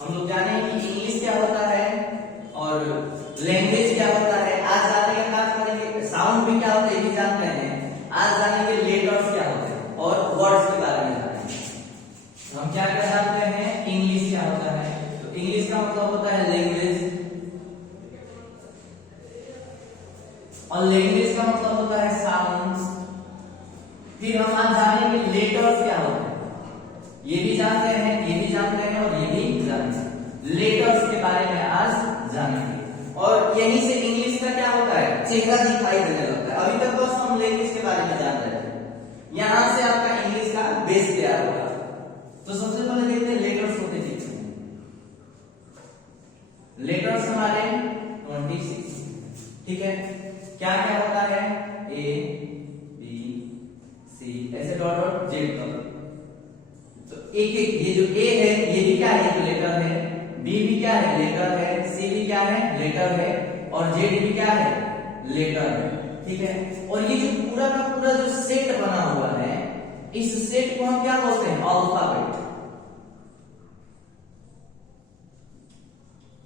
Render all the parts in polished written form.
हम लोग जाने कि इंग्लिश क्या होता है और लैंग्वेज क्या होता है। आज जानने का काम करेंगे साउंड भी क्या होता है ये भी जानते हैं। आज जानेंगे लेटर्स क्या होते हैं और वर्ड्स के बारे में जानेंगे। तो हम क्या क्या जानते हैं, इंग्लिश क्या होता है। तो इंग्लिश का मतलब होता है लैंग्वेज, और लैंग्वेज का मतलब होता है साउंड्स। फिर हम आज जानेंगे लेटर्स क्या होते हैं, ये भी जानते हैं, ये भी जानते हैं और ये भी जानते हैं। लेटर्स के बारे में आज जानेंगे और यहीं से इंग्लिश का क्या होता है, चेहरा दिखाई देने लगता है। अभी तक बस हम लैंग्वेज के बारे में जान रहे थे, यहां से आपका इंग्लिश का बेस तैयार होगा। तो सबसे पहले देखते हैं लेटर्स होते कितने। लेटर्स हमारे 26, ठीक है। क्या क्या होता है, ए बी सी ऐसे डॉट डॉट जेड तक। तो एक एक ये जो ए है ये भी क्या है, एक लेटर है। बी भी क्या है, लेटर है। सी भी क्या है, लेटर है। और जेड भी क्या है, लेटर है, ठीक है। और ये जो पूरा का पूरा जो सेट बना हुआ है, इस सेट को हम क्या बोलते हैं, अल्फाबेट।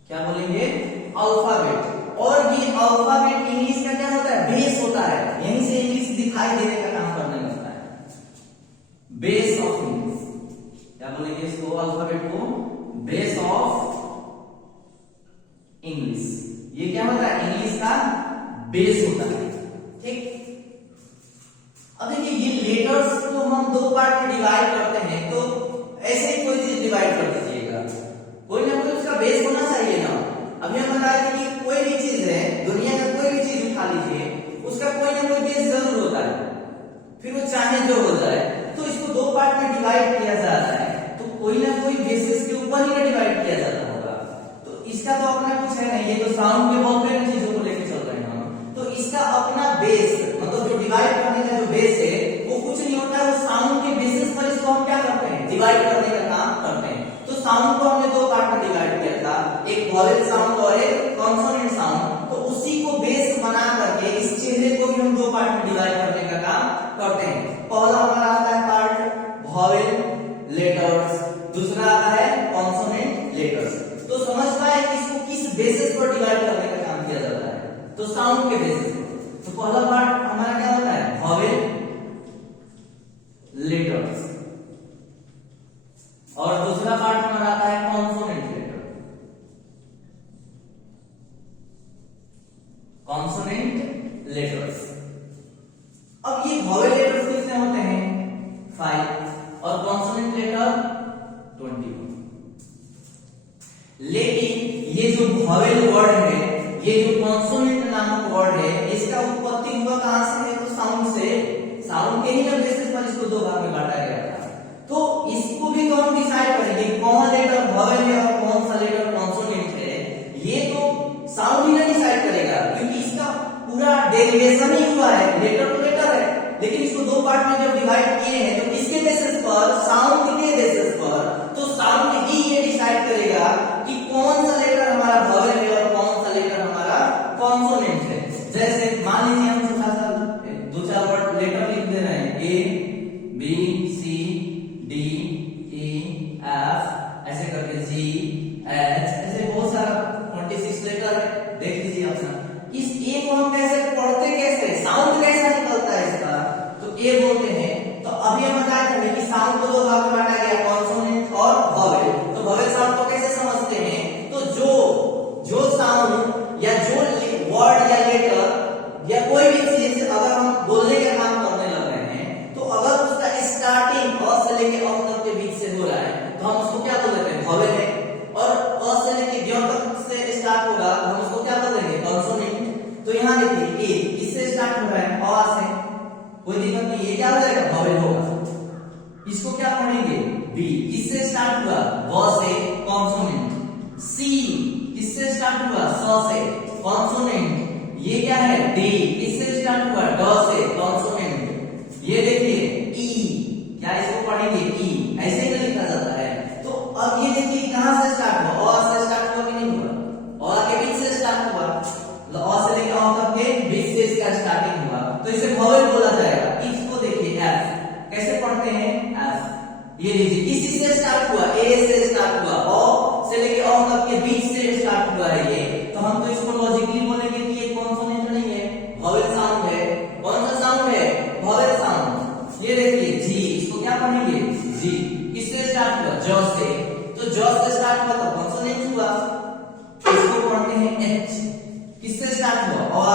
क्या बोलेंगे, अल्फाबेट। और ये अल्फाबेट इंग्लिश का क्या होता है, बेस होता है। यहीं से इंग्लिश दिखाई देने का काम करने लगता है, बेस ऑफ इंग्लिश। क्या बोलेंगे इसको, अल्फाबेट को बेस ऑफ इंग्लिश। ये क्या होता है, इंग्लिश का बेस होता है, ठीक। अब देखिए ये लेटर्स को हम दो पार्ट में डिवाइड करते हैं। तो ऐसे ही कोई चीज डिवाइड कर दीजिएगा, कोई ना कोई उसका बेस होना चाहिए ना। अभी हम बता रहे थे कि कोई भी चीज है, दुनिया का कोई भी चीज उठा लीजिए, उसका कोई ना कोई बेस जरूर होता है, फिर वो चाहे जो हो जाए। तो इसको दो पार्ट में डिवाइड किया जा रहा है, तो कोई ना कोई बेसिस के ऊपर ही डिवाइड किया जाता होगा। तो इसका तो अपना कुछ है नहीं, ये तो साउंड के बहुत सारी चीजों को लेकर चल रहे हैं हम। तो इसका अपना बेस, मतलब जो डिवाइड करने का जो बेस है वो कुछ नहीं होता है, वो साउंड के बेसिस पर इसको हम क्या करते हैं, डिवाइड करने का काम करते हैं। तो साउंड को हमने दो पार्ट में डिवाइड किया था, एक वॉवेल साउंड और एक कॉन्सोनेंट साउंड। तो उसी को बेस बना करके इस चेहरे को भी हम दो पार्ट में डिवाइड करने का काम करते हैं। पहला हमारा आता है पार्ट वॉवेल लेटर्स, दूसरा आता है कॉन्सोनेंट लेटर्स। तो समझ पाए इसको किस बेसिस पर डिवाइड करने का काम किया जाता है, तो साउंड के बेसिस पर। तो पहला पार्ट हमारा क्या होता है, वॉवेल लेटर्स, और दूसरा पार्ट हमारा आता है कॉन्सोनेंट लेटर। Consonant letters. अब ये वॉवेल लेटर्स कितने होते हैं, 5, और कॉन्सोनेंट लेटर 21। लेकिन ये जो वॉवेल वर्ड है, ये जो कॉन्सोनेंट नामक वर्ड है, इसका उत्पत्ति हुआ कहां से है, तो साउंड से। साउंड के ही ना बेसिस पर इसको दो भाग में बांटा गया था। तो इसको भी तो हम डिसाइड करेंगे कौन लेटर वॉवेल है और कौन सा लेटर कॉन्सोनेंट है। ये तो साउंड ही ना डिसाइड करेगा, क्योंकि इसका पूरा डेरिवेशन ही हुआ है। लेटर तो लेटर है, लेकिन इसको दो पार्ट में जब डिवाइड किए हैं तो किसके बेसिस पर, साउंड के बेसिस पर। तो साउंड ही ये डिसाइड करेगा कि कौन सा लेटर हमारा वॉवेल है और कौन सा लेटर हमारा कॉन्सोनेंट है। जैसे मान लीजिए हम छोटा सा दो चार वर्ड लेटर लिख दे रहे हैं, A B C D E F ऐसे करके जी एच, ऐसे बहुत सारा 26 लेटर है। देख लीजिए आप, इस ए को हम कैसे पढ़ते, कैसे साउंड कैसा निकलता है इसका, तो ए बोलते हैं। तो अभी हम बताया था कि साउंड को दो भाग में बांटा गया, कॉन्सोनेंट और वॉवेल। तो वॉवेल साउंड को कैसे समझते हैं, तो जो साउंड या जो वर्ड या लेटर या कोई भी चीज अगर हम बोलने का काम करने लग रहे हैं, तो अगर उसका स्टार्टिंग अ से लेके अ तक के बीच से हो रहा है, तो हम उसको क्या बोल देते हैं, वॉवेल है। और अ से लेके य तक से स्टार्ट होगा, तो हम उसको क्या बोलेंगे, कॉन्सोनेंट। तो यहाँ देखिए ए इससे स्टार्ट हो रहा है, अ से, कोई दिक्कत नहीं, ये क्या हो जाएगा, वॉवेल होगा। इसको क्या पढ़ेंगे, बी किससे स्टार्ट हुआ, व से, कॉन्सोनेंट। सी किससे स्टार्ट हुआ, स से, कॉन्सोनेंट। ये क्या है, डी किससे स्टार्ट हुआ, ड से, कॉन्सोनेंट। ये देखिए ई, क्या इसको पढ़ेंगे, ई ऐसे ही लिखा जाता है। तो अब ये देखिए कहां से स्टार्ट हुआ, अ से स्टार्ट हुआ कि नहीं हुआ, अ के बीच से स्टार्ट हुआ, अ से लेकर अ तक के बीच से इसका स्टार्टिंग हुआ, तो इसे वॉवेल बोला जाएगा। इसको देखिए एफ, कैसे पढ़ते हैं, एफ। ये लीजिए किसी से स्टार्ट हुआ, ए से स्टार्ट हुआ, ओ से लेकर ज से, तो ज से स्टार्ट हुआ तो कॉन्सोनेंट हुआ, इसको पढ़ते हैं एच। किससे स्टार्ट हुआ?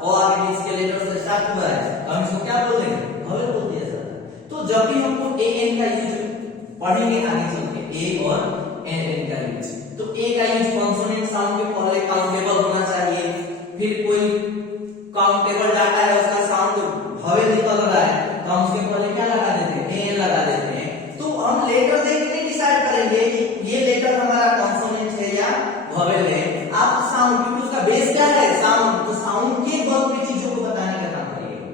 और आगे इसके लेटर से स्टार्ट हुआ है, हम इसको क्या बोलेंगे? वोवेल बोल दिया जाता है। तो जब भी हमको ए एन का यूज पढ़ेंगे आगे चल के, ए और एन का यूज, तो ए का यूज कॉन्सोनेंट साउंड के पहले काउंटेबल होना चाहिए। फिर कोई काउंटेबल डाटा है, उसका साउंड वोवेल निकल रहा है, तो हम उसके पहले क्या लगा देते हैं? ए एन लगा देते हैं। तो हम लेटर देख के डिसाइड करेंगे कि ये लेटर हमारा कॉन्सोनेंट है या वोवेल है। आप साउंड, क्योंकि उसका बेस क्या है? साउंड, तो साउंड के बल पे चीजों को बताने का काम करिएगा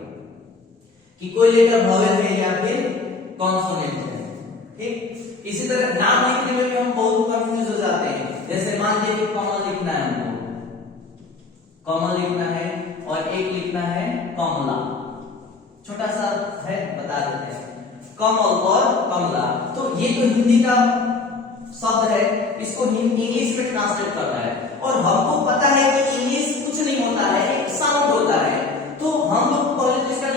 कि कोई लेटर वोवेल है या फिर कॉन्सोनेंट है। ठीक, इसी तरह नाम लिखने में भी हम बहुत कंफ्यूज हो जाते हैं। जैसे मान लीजिए कि कमल लिखना है हमको, कमल लिखना है और एक लिखना है कमला, छोटा सा है, बता देते हैं कमल और कमला। तो ये तो हिंदी का शब्द है, इसको इंग्लिश में ट्रांसलेट करना है, और हमको पता है कि इंग्लिश कुछ नहीं होता है, एक साउंड होता है। तो हम लोग पहले तो इसका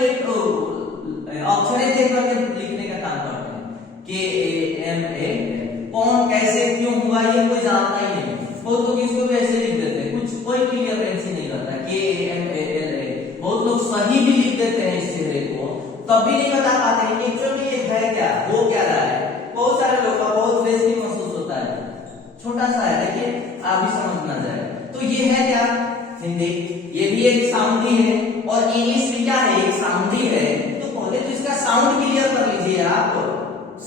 अक्षरें देख करके लिखने का काम करते हैं, के ए एम ए, कौन कैसे क्यों हुआ ये कोई जानता ही नहीं। बहुत लोग इसको भी ऐसे लिख देते हैं, कुछ कोई क्लियरेंस ही नहीं करता, के A M A L A. बहुत लोग सही भी लिख देते हैं इस चेहरे को, तब भी नहीं बता पाते हैं कि एक्चुअली ये है क्या, हो क्या रहा है। बहुत सारे लोग का बहुत फ्रेश भी महसूस होता है, छोटा सा है, देखिए आप भी समझ ना जाए। तो ये है क्या? हिंदी, ये भी एक साउंड ही है, और इंग्लिश भी क्या है? एक साउंड ही है। तो पहले तो इसका साउंड क्लियर कर लीजिए आप,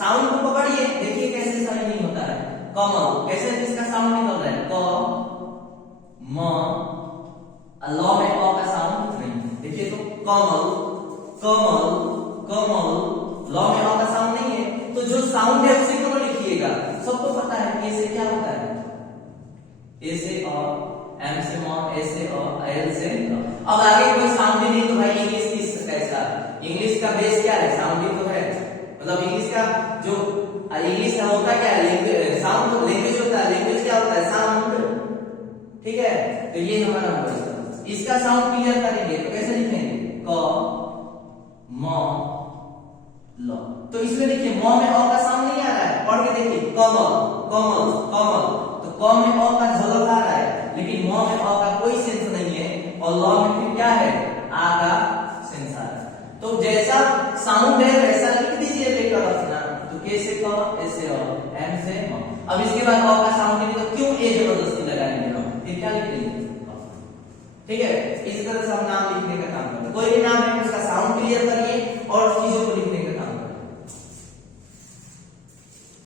साउंड को पकड़िए, देखिए कैसे सही नहीं होता है। कमल, कैसे इसका साउंड निकल रहा है? क म, ल में क का साउंड नहीं, देखिए तो कमल, कमल, कमल, ल में अ का साउंड नहीं है। तो जो साउंड है उसी को लिखिएगा। सबको पता है ए से क्या होता है? ए से अ, एम से म, ए से अ, एल से अ। अब आगे कोई साउंड ही नहीं, तो भाई इंग्लिश किस कैसा? इंग्लिश का बेस क्या है? साउंड ही तो है। मतलब इंग्लिश का जो इंग्लिश का होता क्या है? लैंग्वेज, साउंड लैंग्वेज होता है। लैंग्वेज क्या होता है? साउंड। ठीक है, तो ये हमारा होगा। इसका साउंड क्लियर करेंगे तो कैसे लिखेंगे? क म ल। तो इसमें देखिए म में अ का साउंड नहीं आ रहा है, पढ़ के देखिए कमल, कमल, कमल। तो क में अ का झलक आ रहा है, लेकिन म में अ का कोई सेंस नहीं है, और ल में फिर क्या है? आ का सेंस आ रहा है। तो जैसा साउंड है वैसा लिख दीजिए लेटर अपना। तो के से क, ए से अ, एम से म। अब इसके बाद अ का साउंड नहीं, तो क्यों ए जबरदस्ती लगाएंगे हम? फिर क्या लिखेंगे? ठीक है, इस तरह से हम